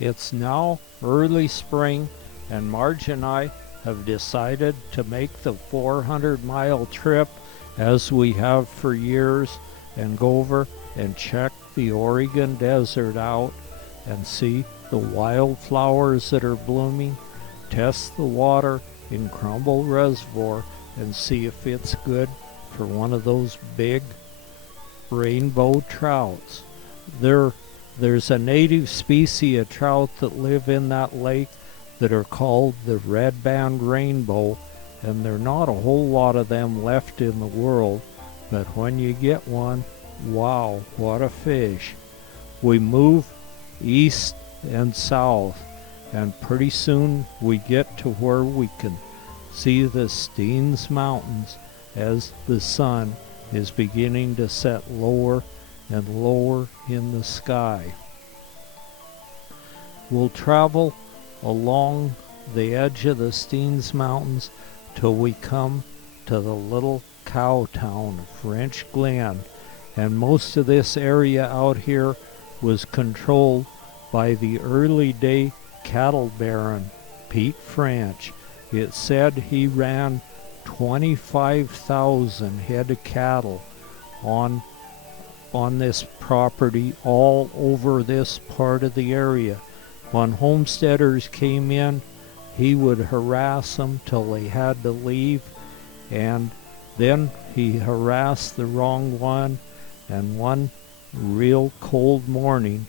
It's now early spring, and Marge and I have decided to make the 400-mile trip, as we have for years, and go over and check the Oregon Desert out and see the wildflowers that are blooming, test the water in Crumple Reservoir, and see if it's good for one of those big rainbow trouts. There's a native species of trout that live in that lake that are called the red band rainbow, and there are not a whole lot of them left in the world, but when you get one, wow, what a fish. We move east and south, and pretty soon we get to where we can see the Steens Mountains as the sun is beginning to set lower and lower in the sky. We'll travel along the edge of the Steens Mountains till we come to the little cow town of Frenchglen, and most of this area out here was controlled by the early day cattle baron Pete French. It said he ran 25,000 head of cattle on this property all over this part of the area. When homesteaders came in, he would harass them till they had to leave, and then he harassed the wrong one, and one real cold morning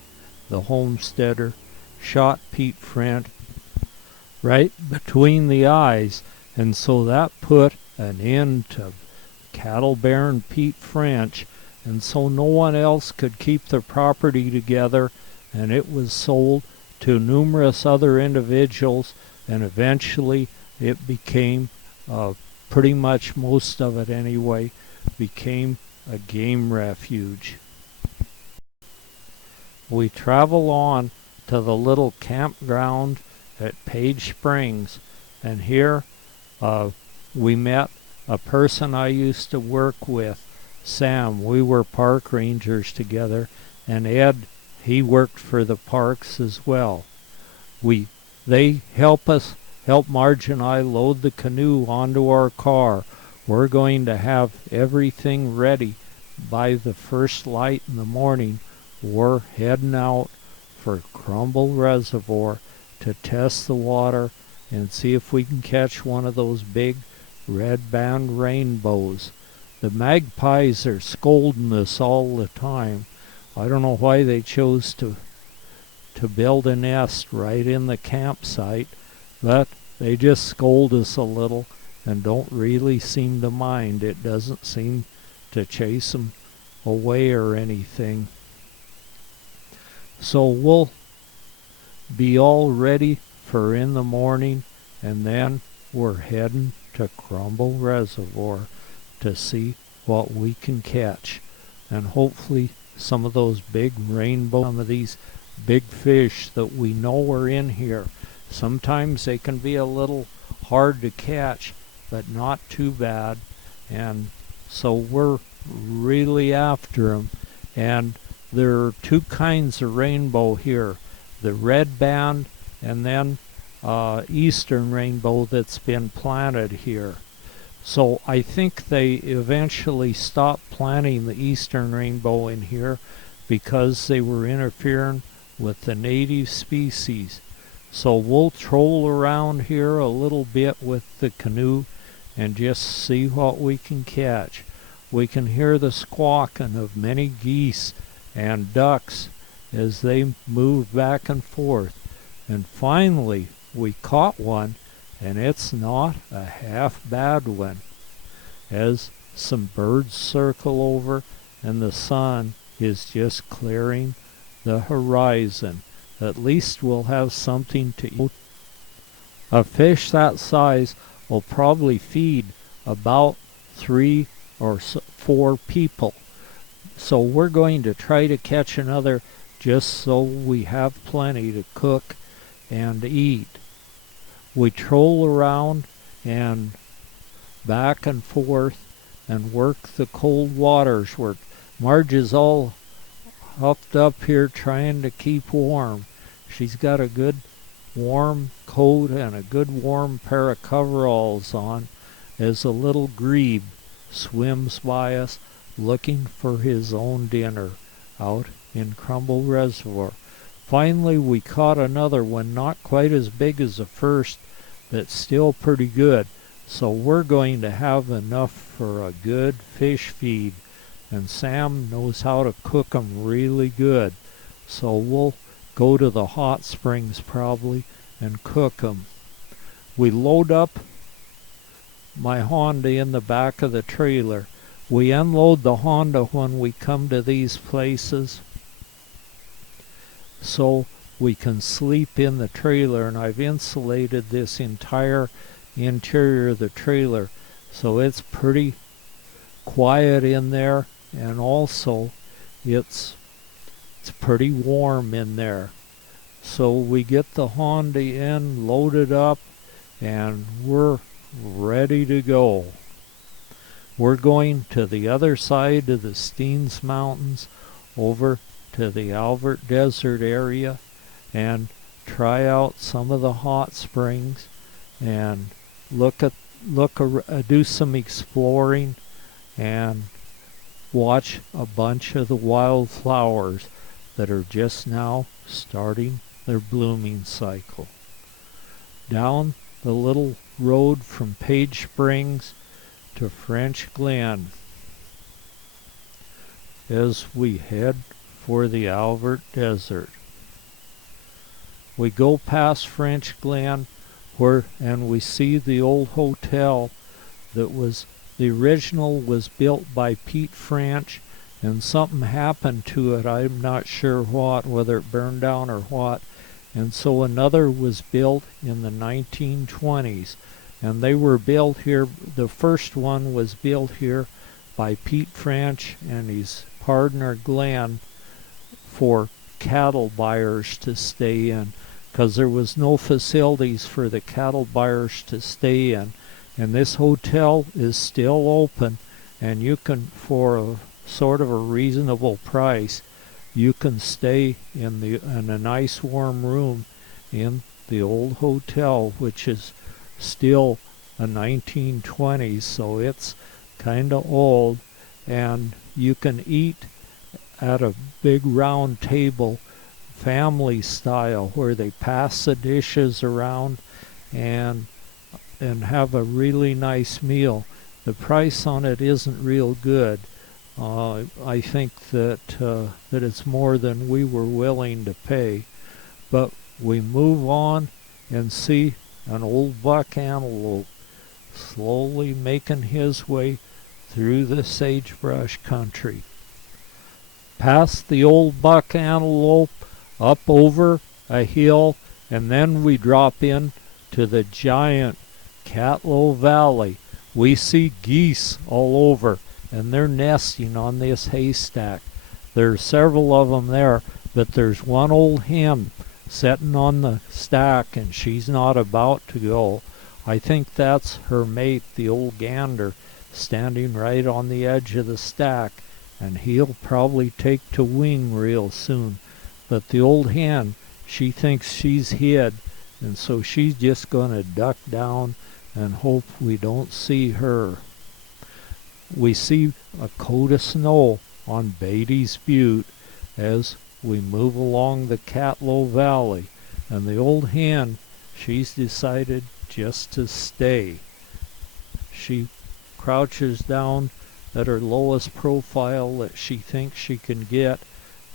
the homesteader shot Pete French right between the eyes, and so that put an end to cattle baron Pete French, and so no one else could keep the property together, and it was sold to numerous other individuals, and eventually it became, pretty much most of it anyway, became a game refuge. We travel on to the little campground at Page Springs, and here we met a person I used to work with, Sam. We were park rangers together, and Ed, he worked for the parks as well. They help Marge and I load the canoe onto our car. We're going to have everything ready by the first light in the morning. We're heading out for Crumple Reservoir to test the water and see if we can catch one of those big red band rainbows. The magpies are scolding us all the time. I don't know why they chose to build a nest right in the campsite, but they just scold us a little and don't really seem to mind. It doesn't seem to chase them away or anything. So we'll be all ready for in the morning, and then we're heading to Crumple Reservoir to see what we can catch, and hopefully some of those big rainbow, some of these big fish that we know are in here. Sometimes they can be a little hard to catch, but not too bad, and so we're really after them. And there are two kinds of rainbow here, the red band and then eastern rainbow that's been planted here. So I think they eventually stopped planting the eastern rainbow in here because they were interfering with the native species. So we'll troll around here a little bit with the canoe and just see what we can catch. We can hear the squawking of many geese and ducks as they move back and forth. And finally we caught one, and it's not a half bad one, as some birds circle over and the sun is just clearing the horizon. At least we'll have something to eat. A fish that size will probably feed about 3 or 4 people. So we're going to try to catch another just so we have plenty to cook and eat. We troll around and back and forth and work the cold waters. Marge is all huffed up here trying to keep warm. She's got a good warm coat and a good warm pair of coveralls on as a little grebe swims by us looking for his own dinner out in Crumple Reservoir. Finally we caught another one, not quite as big as the first, but still pretty good. So we're going to have enough for a good fish feed, and Sam knows how to cook 'em really good. So we'll go to the hot springs probably and cook 'em. We load up my Honda in the back of the trailer. We unload the Honda when we come to these places so we can sleep in the trailer, and I've insulated this entire interior of the trailer so it's pretty quiet in there, and also it's pretty warm in there. So we get the Honda in, loaded up, and we're ready to go. We're going to the other side of the Steens Mountains, over to the Alvord Desert area, and try out some of the hot springs and do some exploring and watch a bunch of the wildflowers that are just now starting their blooming cycle. Down the little road from Page Springs to Frenchglen as we head for the Alvord Desert. We go past Frenchglen and we see the old hotel that was the original was built by Pete French, and something happened to it. I'm not sure what, whether it burned down or what. And so another was built in the 1920s, and they were built here. The first one was built here by Pete French and his partner Glenn for cattle buyers to stay in, because there was no facilities for the cattle buyers to stay in. And this hotel is still open, and you can, for a sort of a reasonable price, you can stay in a nice warm room in the old hotel, which is still a 1920s, so it's kind of old. And you can eat at a big round table, family style, where they pass the dishes around and have a really nice meal. The price on it isn't real good. I think that it's more than we were willing to pay. But we move on and see an old buck antelope slowly making his way through the sagebrush country. Past the old buck antelope, up over a hill, and then we drop in to the giant Catlow Valley. We see geese all over, and they're nesting on this haystack. There's several of them there, but there's one old hen sitting on the stack, and she's not about to go. I think that's her mate, the old gander, standing right on the edge of the stack, and he'll probably take to wing real soon. But the old hen, she thinks she's hid, and so she's just going to duck down and hope we don't see her. We see a coat of snow on Beatty's Butte as we move along the Catlow Valley, and the old hen, she's decided just to stay. She crouches down at her lowest profile that she thinks she can get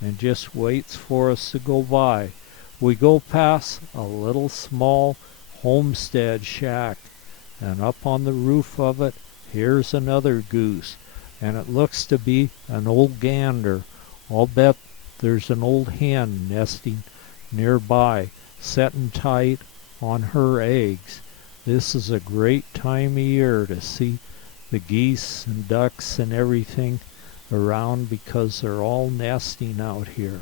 and just waits for us to go by. We go past a little small homestead shack, and up on the roof of it, here's another goose, and it looks to be an old gander. I'll bet there's an old hen nesting nearby, setting tight on her eggs. This is a great time of year to see the geese and ducks and everything around, because they're all nesting out here.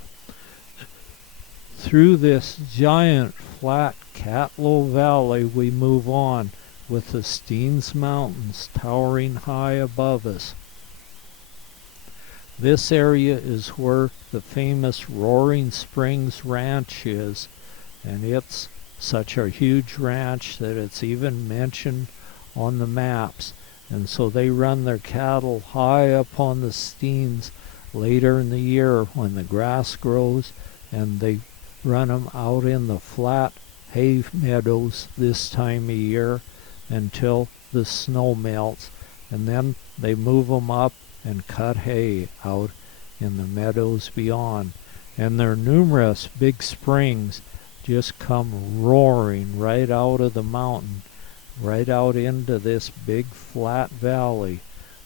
Through this giant flat Catlow Valley we move on, with the Steens Mountains towering high above us. This area is where the famous Roaring Springs Ranch is, and it's such a huge ranch that it's even mentioned on the maps. And so they run their cattle high up on the Steens later in the year when the grass grows, and they run them out in the flat hay meadows this time of year until the snow melts, and then they move them up and cut hay out in the meadows beyond. And their numerous big springs just come roaring right out of the mountain, right out into this big flat valley.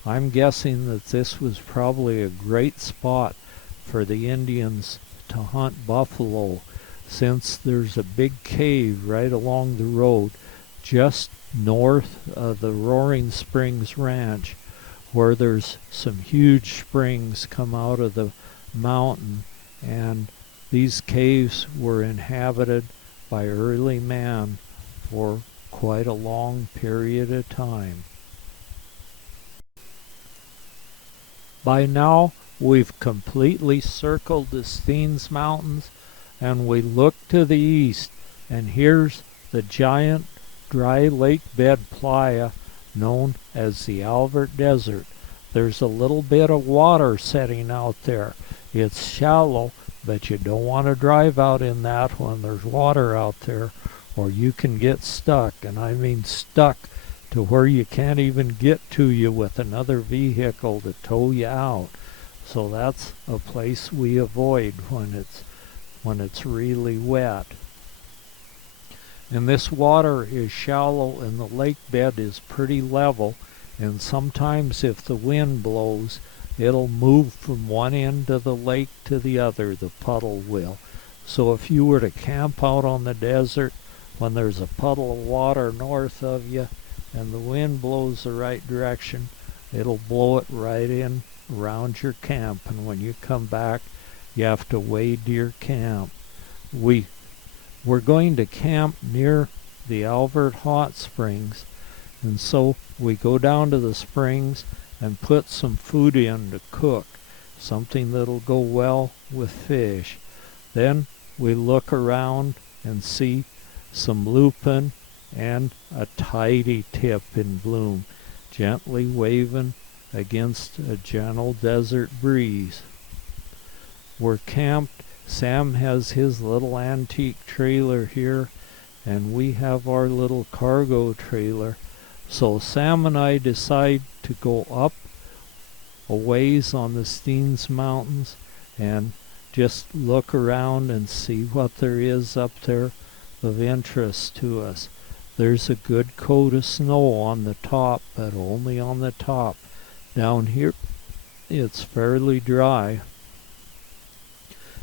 I'm guessing that this was probably a great spot for the Indians to hunt buffalo, since there's a big cave right along the road just north of the Roaring Springs Ranch, where there's some huge springs come out of the mountain, and these caves were inhabited by early man for quite a long period of time. By now, we've completely circled the Steens Mountains, and we look to the east, and here's the giant dry lake bed playa known as the Alvord Desert. There's a little bit of water setting out there. It's shallow, but you don't want to drive out in that when there's water out there, or you can get stuck, and I mean stuck to where you can't even get to you with another vehicle to tow you out. So that's a place we avoid when it's really wet. And this water is shallow and the lake bed is pretty level, and sometimes if the wind blows, it'll move from one end of the lake to the other, the puddle will. So if you were to camp out on the desert when there's a puddle of water north of you and the wind blows the right direction, it'll blow it right in around your camp, and when you come back, you have to wade to your camp. We're going to camp near the Alvord Hot Springs, and so we go down to the springs and put some food in to cook, something that'll go well with fish. Then we look around and see some lupin and a tidy tip in bloom, gently waving against a gentle desert breeze. We're camped. Sam has his little antique trailer here, and we have our little cargo trailer. So Sam and I decide to go up a ways on the Steens Mountains and just look around and see what there is up there of interest to us. There's a good coat of snow on the top, but only on the top. Down here it's fairly dry,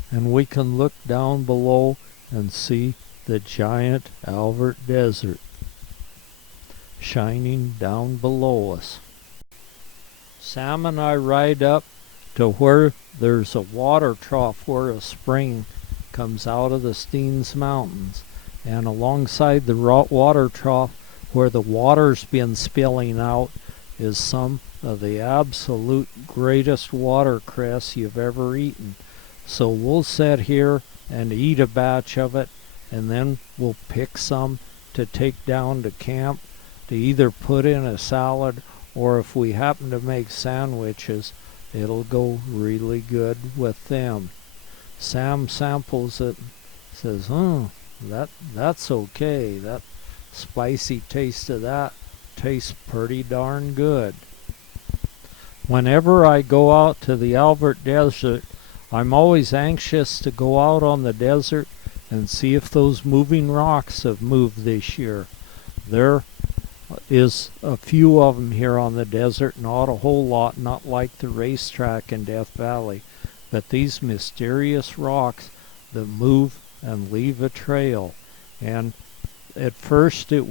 and we can look down below and see the giant Alvord Desert shining down below us. Sam and I ride up to where there's a water trough where a spring comes out of the Steens Mountains, and alongside the water trough where the water's been spilling out is some of the absolute greatest watercress you've ever eaten. So we'll sit here and eat a batch of it, and then we'll pick some to take down to camp to either put in a salad, or if we happen to make sandwiches, it'll go really good with them. Sam samples it and says, that's okay. That spicy taste of that tastes pretty darn good. Whenever I go out to the Alvord Desert, I'm always anxious to go out on the desert and see if those moving rocks have moved this year. There is a few of them here on the desert, not a whole lot, not like the racetrack in Death Valley, but these mysterious rocks that move and leave a trail. And at first it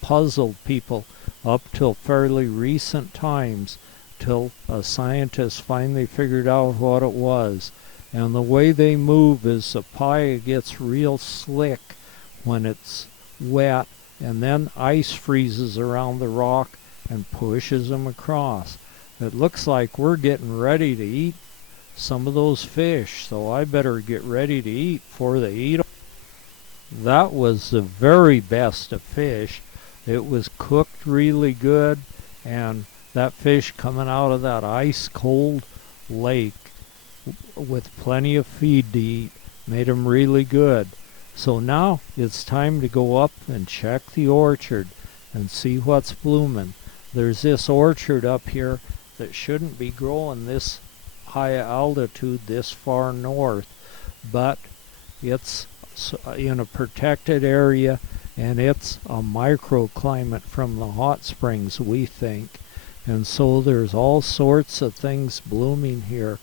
puzzled people up till fairly recent times, till a scientist finally figured out what it was. And the way they move is the pie gets real slick when it's wet, and then ice freezes around the rock and pushes them across. It looks like we're getting ready to eat some of those fish, so I better get ready to eat before they eat them. that was the very best of fish. It was cooked really good, and that fish coming out of that ice cold lake with plenty of feed to eat made 'em really good. So now it's time to go up and check the orchard and see what's blooming. There's this orchard up here that shouldn't be growing this high altitude this far north, but it's in a protected area, and it's a microclimate from the hot springs, we think. And so there's all sorts of things blooming here.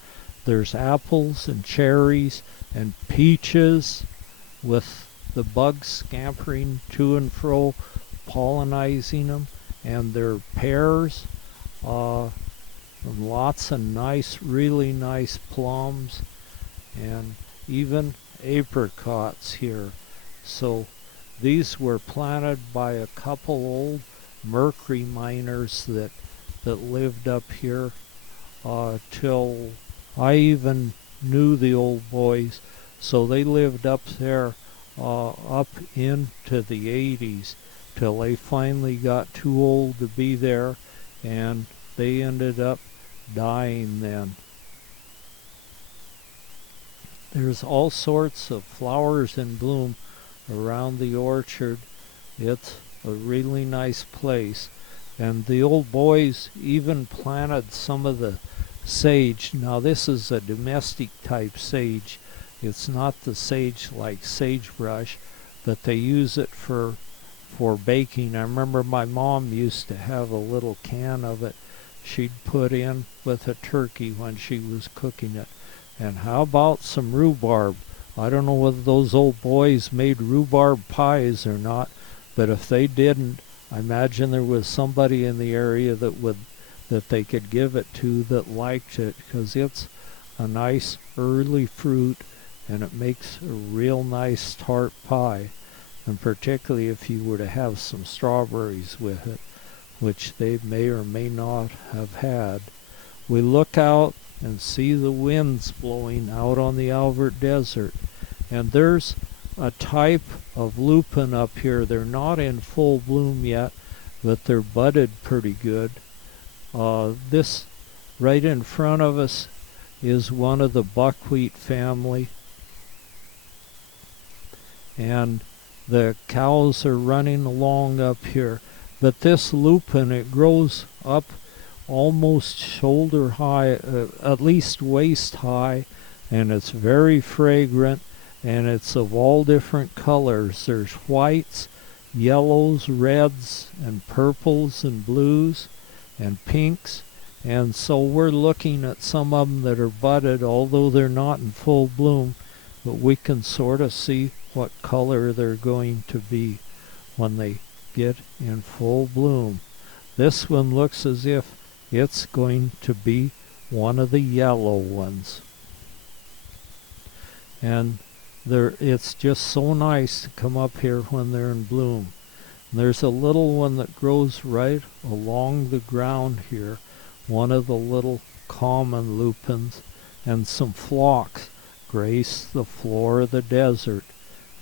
There's apples and cherries and peaches with the bugs scampering to and fro, pollinizing them, and there are pears, and lots of nice, really nice plums, and even apricots here. So these were planted by a couple old mercury miners that lived up here till I even knew the old boys. So they lived up there up into the 80s till they finally got too old to be there, and they ended up dying then. There's all sorts of flowers in bloom around the orchard. It's a really nice place. And the old boys even planted some of the sage. Now this is a domestic type sage. It's not the sage like sagebrush, but they use it for baking. I remember my mom used to have a little can of it she'd put in with a turkey when she was cooking it. And how about some rhubarb? I don't know whether those old boys made rhubarb pies or not, but if they didn't, I imagine there was somebody in the area that they could give it to that liked it, because it's a nice early fruit and it makes a real nice tart pie. And particularly if you were to have some strawberries with it, which they may or may not have had. We look out and see the winds blowing out on the Alvord Desert. And there's a type of lupin up here. They're not in full bloom yet, but they're budded pretty good. This right in front of us is one of the buckwheat family. And the cows are running along up here. But this lupin, it grows up almost shoulder high, at least waist high, and it's very fragrant, and it's of all different colors. There's whites, yellows, reds, and purples, and blues, and pinks. And so we're looking at some of them that are budded, although they're not in full bloom, but we can sort of see what color they're going to be when they get in full bloom. This one looks as if it's going to be one of the yellow ones. And it's just so nice to come up here when they're in bloom. And there's a little one that grows right along the ground here, one of the little common lupins, and some phlox grace the floor of the desert.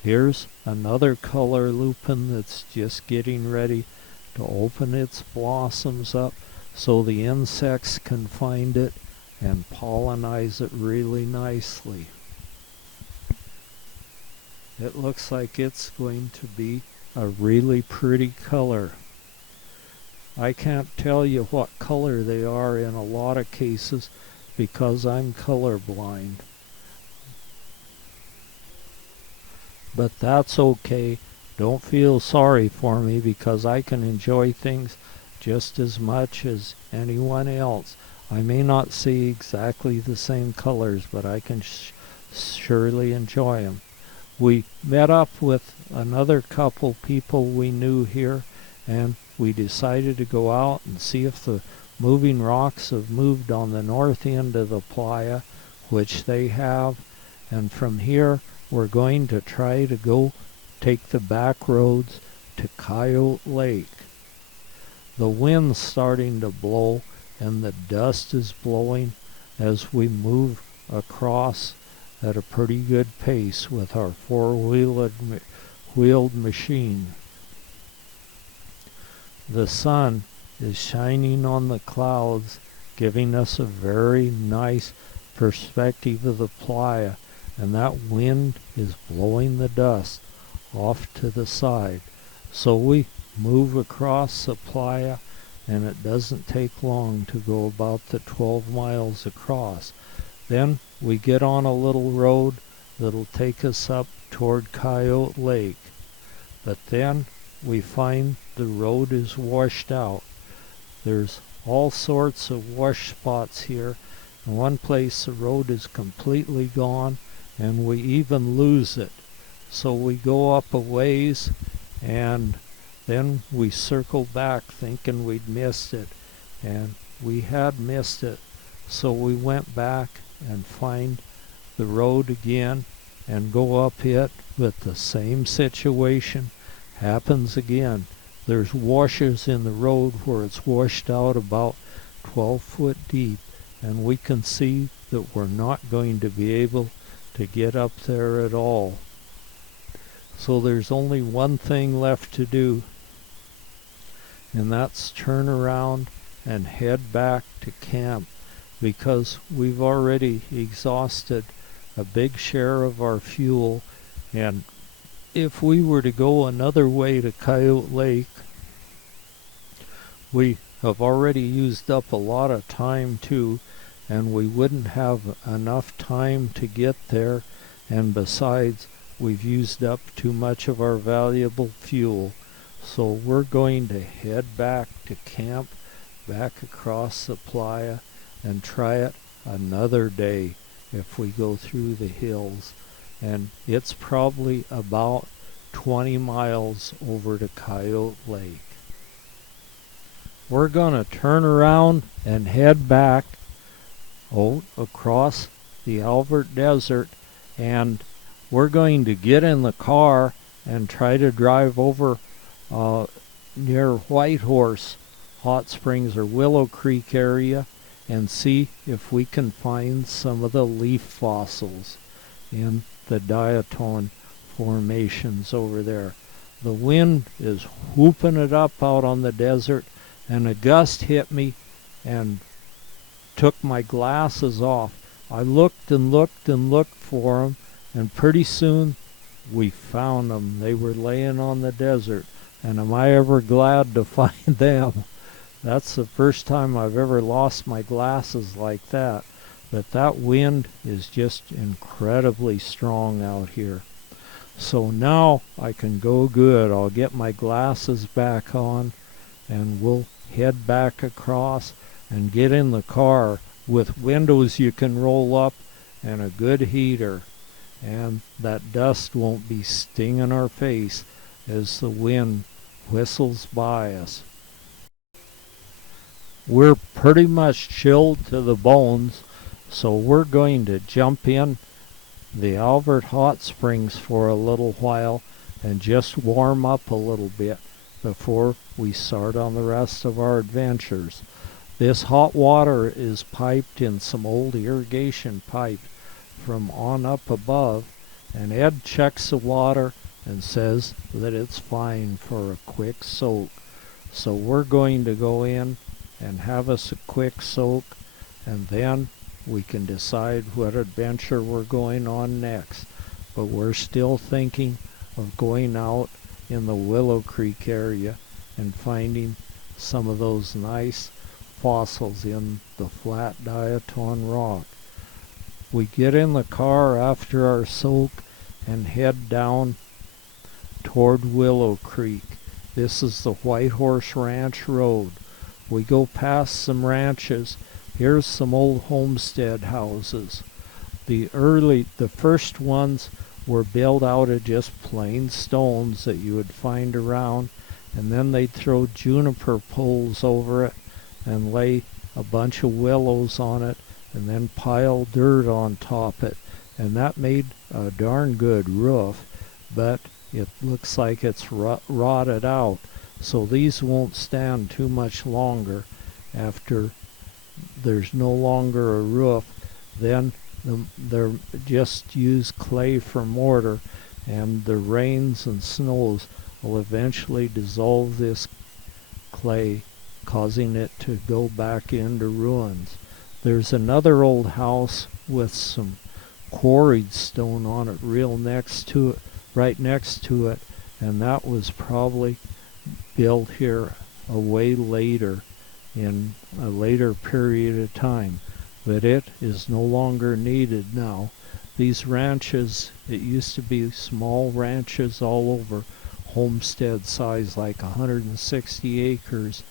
Here's another color lupin that's just getting ready to open its blossoms up so the insects can find it and pollinize it really nicely. It looks like it's going to be a really pretty color. I can't tell you what color they are in a lot of cases because I'm colorblind. But that's okay. Don't feel sorry for me because I can enjoy things just as much as anyone else. I may not see exactly the same colors, but I can surely enjoy them. We met up with another couple people we knew here, and we decided to go out and see if the moving rocks have moved on the north end of the playa, which they have. And from here, we're going to try to go take the back roads to Coyote Lake. The wind's starting to blow and the dust is blowing as we move across at a pretty good pace with our four-wheeled wheeled machine. The sun is shining on the clouds, giving us a very nice perspective of the playa, and that wind is blowing the dust off to the side. So we move across the playa, and it doesn't take long to go about the 12 miles across. Then we get on a little road that'll take us up toward Coyote Lake. But then we find the road is washed out. There's all sorts of wash spots here. In one place the road is completely gone, and we even lose it. So we go up a ways, and then we circle back thinking we'd missed it, and we had missed it. So we went back and find the road again and go up it, but the same situation happens again. There's washes in the road where it's washed out about 12 foot deep, and we can see that we're not going to be able to get up there at all. So there's only one thing left to do, and that's turn around and head back to camp, because we've already exhausted a big share of our fuel, and if we were to go another way to Coyote Lake, we have already used up a lot of time too, and we wouldn't have enough time to get there, and besides, we've used up too much of our valuable fuel. So we're going to head back to camp, back across the playa, and try it another day if we go through the hills. And it's probably about 20 miles over to Coyote Lake. We're going to turn around and head back across the Alvord Desert, and we're going to get in the car and try to drive over near Whitehorse Hot Springs or Willow Creek area and see if we can find some of the leaf fossils in the diatom formations over there. The wind is whooping it up out on the desert, and a gust hit me and took my glasses off. I looked and looked and looked for them, and pretty soon we found them. They were laying on the desert, and am I ever glad to find them. That's the first time I've ever lost my glasses like that. But that wind is just incredibly strong out here. So now I can go good. I'll get my glasses back on, and we'll head back across and get in the car with windows you can roll up and a good heater. And that dust won't be stinging our face as the wind whistles by us. We're pretty much chilled to the bones, so we're going to jump in the Alvord Hot Springs for a little while and just warm up a little bit before we start on the rest of our adventures. This hot water is piped in some old irrigation pipe from on up above, and Ed checks the water and says that it's fine for a quick soak. So we're going to go in and have us a quick soak, and then we can decide what adventure we're going on next. But we're still thinking of going out in the Willow Creek area and finding some of those nice fossils in the flat diatom rock. We get in the car after our soak and head down toward Willow Creek. This is the Whitehorse Ranch Road. We go past some ranches. Here's some old homestead houses. The first ones were built out of just plain stones that you would find around, and then they'd throw juniper poles over it and lay a bunch of willows on it and then pile dirt on top it, and that made a darn good roof, but it looks like it's rotted out. So these won't stand too much longer. After there's no longer a roof, then they're just use clay for mortar, and the rains and snows will eventually dissolve this clay, causing it to go back into ruins. There's another old house with some quarried stone on it right next to it, and that was probably built here a way later, in a later period of time, but it is no longer needed now. These ranches, it used to be small ranches all over, homestead size, like 160 acres,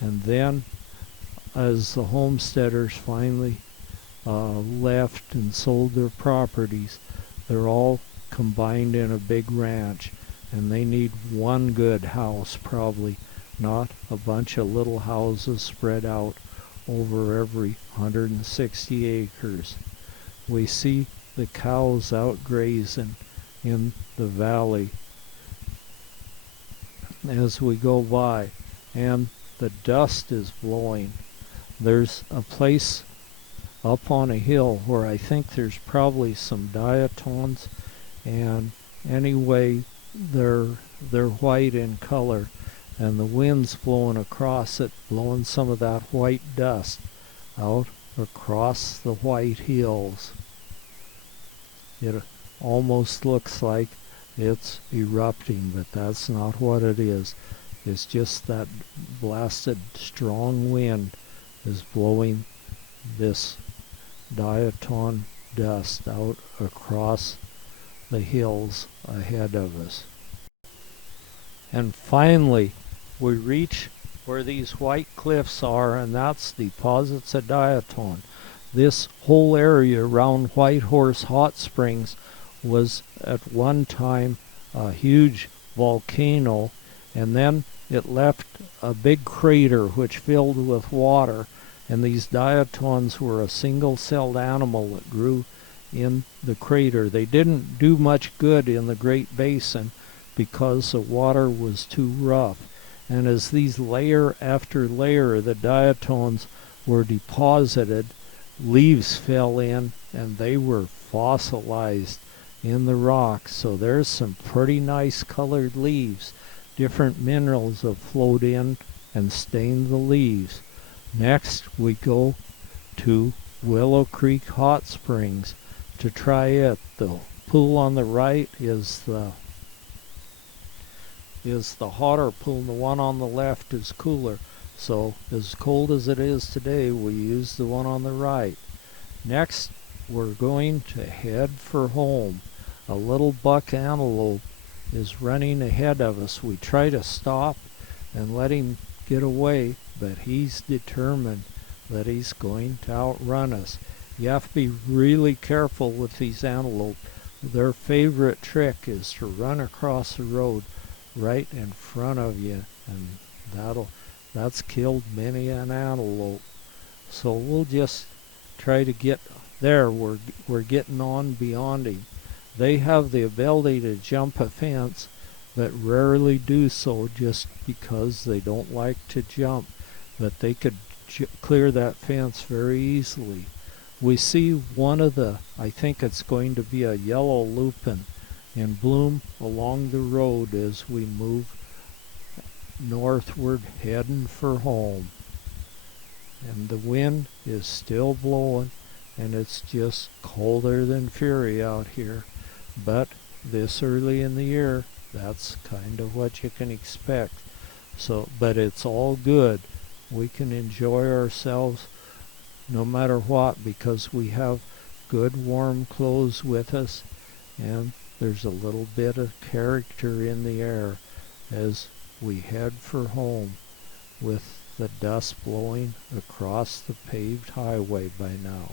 and then as the homesteaders finally left and sold their properties, they're all combined in a big ranch, and they need one good house probably, not a bunch of little houses spread out over every 160 acres. We see the cows out grazing in the valley as we go by, and the dust is blowing. There's a place up on a hill where I think there's probably some diatoms, and anyway, they're white in color, and the wind's blowing across it, blowing some of that white dust out across the white hills. It almost looks like it's erupting, but that's not what it is. It's just that blasted strong wind is blowing this diatom dust out across the hills ahead of us. And finally, we reach where these white cliffs are, and that's deposits of diatom. This whole area around White Horse Hot Springs was at one time a huge volcano, and then it left a big crater which filled with water, and these diatoms were a single-celled animal that grew in the crater. They didn't do much good in the Great Basin because the water was too rough, and as these layer after layer of the diatoms were deposited, leaves fell in and they were fossilized in the rock. So there's some pretty nice colored leaves. Different minerals have flowed in and stained the leaves. Next we go to Willow Creek Hot Springs to try it. The pool on the right is the hotter pool, and the one on the left is cooler. So as cold as it is today, we use the one on the right. Next, we're going to head for home. A little buck antelope is running ahead of us. We try to stop and let him get away, but he's determined that he's going to outrun us. You have to be really careful with these antelope. Their favorite trick is to run across the road right in front of you, and that's killed many an antelope. So we'll just try to get there. We're getting on beyond him. They have the ability to jump a fence, but rarely do so just because they don't like to jump. But they could clear that fence very easily. We see one of I think it's going to be a yellow lupin in bloom along the road as we move northward, heading for home. And the wind is still blowing, and it's just colder than fury out here. But this early in the year, that's kind of what you can expect. So, but it's all good. We can enjoy ourselves no matter what, because we have good warm clothes with us, and there's a little bit of character in the air as we head for home with the dust blowing across the paved highway by now.